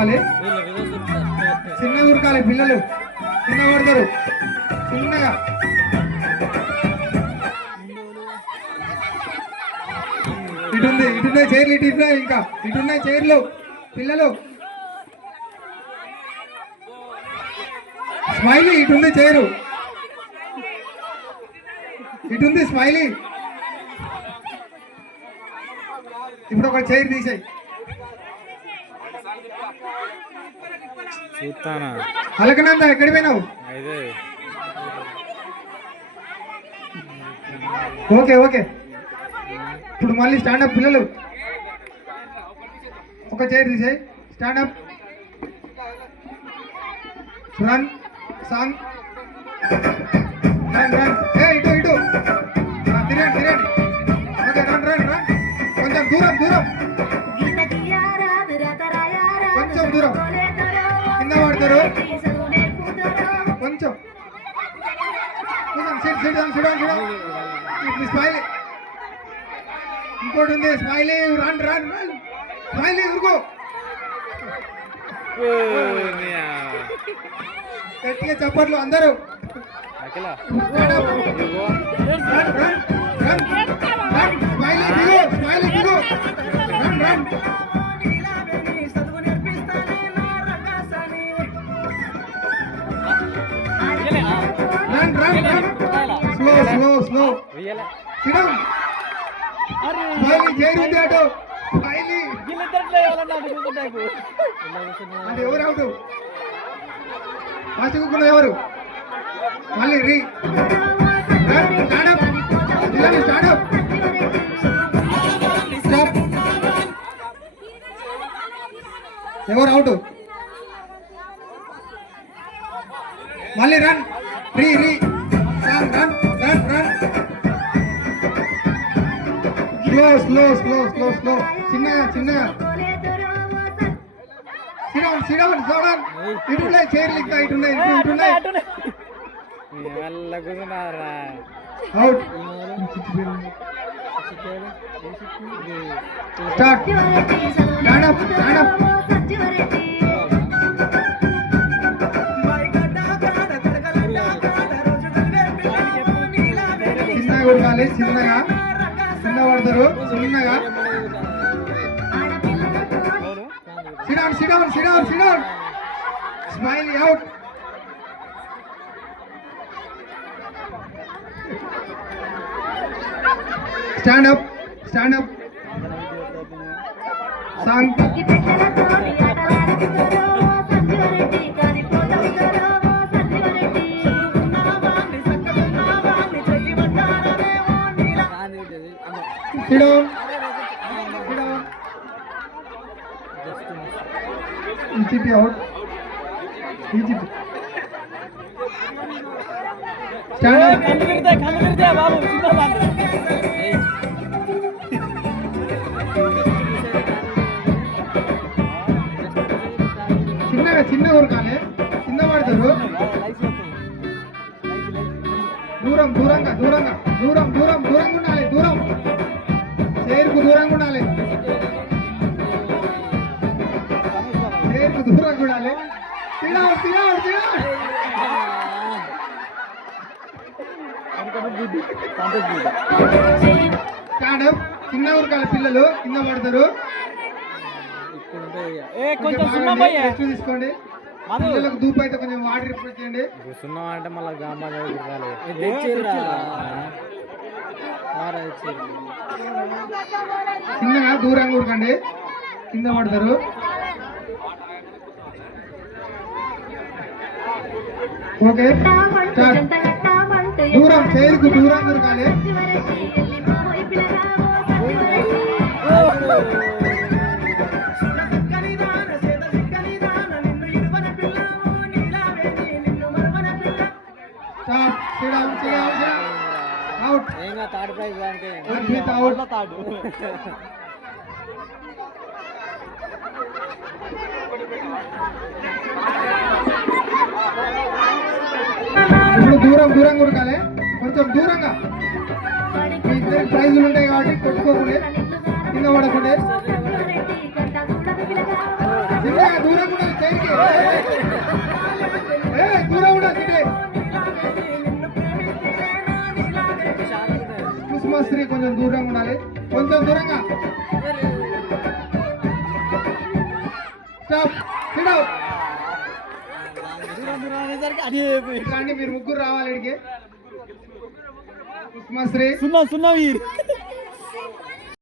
ఉరకాలి, చిన్నగా ఉరకాలి. పిల్లలు చిన్న పడతారు, చిన్నగా. ఇటున్నాయి చైర్లు, ఇటున్నాయి ఇంకా ఇటున్నాయి చైర్లు. పిల్లలు స్మైలీ, ఇటుంది చైరు, ఇటుంది స్మైలీ. ఇప్పుడు ఒక చైర్ తీసేయి. అలకనంద ఎక్కడికి పోయినావు? Okay okay. ఇప్పుడు మళ్ళీ స్టాండప్. పిల్లలు ఒక చైర్ తీసేయి. Stand up, run song, run run. ఇటు ఇటు తిరండి తిరండి. Okay run run run. కొంచెం దూరం దూరం, కొంచెం దూరం. కింద పడతారు కొంచెం. స్మైలీ, ఇంకోటి ఉంది smiley. Run run run. Smiley ఊరుకో. గట్టిగా చప్పట్లు అందరూ. స్మైలీ దిగు, స్మైలీ దిగు. Run run. Run run run. Slow slow slow. సిడం. స్మైలీ జైలు ఉంది అటు. స్మైలీ అది ఎవరు? అవుట్. ఫాస్ట్ కుక్కున్న ఎవరు? మళ్ళీ రీ. Stand up, stand up. స్టాప్. ఎవరు? అవుట్. మళ్ళీ రన్. రీ రీ. Run run run. Slow slow slow slow slow. చిన్నగా చిన్నగా. Sit down sit down. ఇటున్నాయి చైర్లు, ఇంకా ఇటున్నాయి ఇటున్నాయి. అవుట్. స్టార్ట్. Stand up stand up. చిన్నగా ఉడకాలి, చిన్నగా. చిన్న పడతారు చిన్నగా. Sit down sit down sit down sit down. Smiley out. Stand up stand up. Song. Sit down sit down. Egypt out. Egypt. Stand up. చిన్నగా చిన్న ఉరకాలి, కింద పడతారు. దూరం దూరంగా దూరంగా. దూరం దూరం దూరంగా ఉండాలి. దూరం చైర్కు దూరంగా ఉండాలి. చైర్కు దూరంగా ఉండాలి. స్టాండప్. చిన్న ఉరకాలి. పిల్లలు కింద పడతారు. తీసుకోండి. పిల్లలకు దూపు అయితే కొంచెం వాటర్ రిపేర్ చేయండి. అంటే మళ్ళీ చిన్నగా దూరంగా ఉరకండి, కింద పడతారు. ఓకే దూరం చైర్కు దూరంగా ఉరకాలి. థర్డ్ ప్రైజ్ ఇప్పుడు దూరం దూరంగా ఉరకాలి, కొంచెం దూరంగా. ఇద్దరికి ప్రైజులు ఉంటాయి కాబట్టి కొట్టుకోకుండా కింద పడకుండా దూరంగా ఇడికి. దూరం ఉండాలి ఇటే. క్రిస్మస్ ట్రీ కొంచెం దూరంగా ఉండాలి, కొంచెం దూరంగా. స్టాప్. SIT out. ఇట్లా అండి మీరు ముగ్గురు రావాలి ఇడికి. క్రిస్మస్ ట్రీ సున్నా సున్నా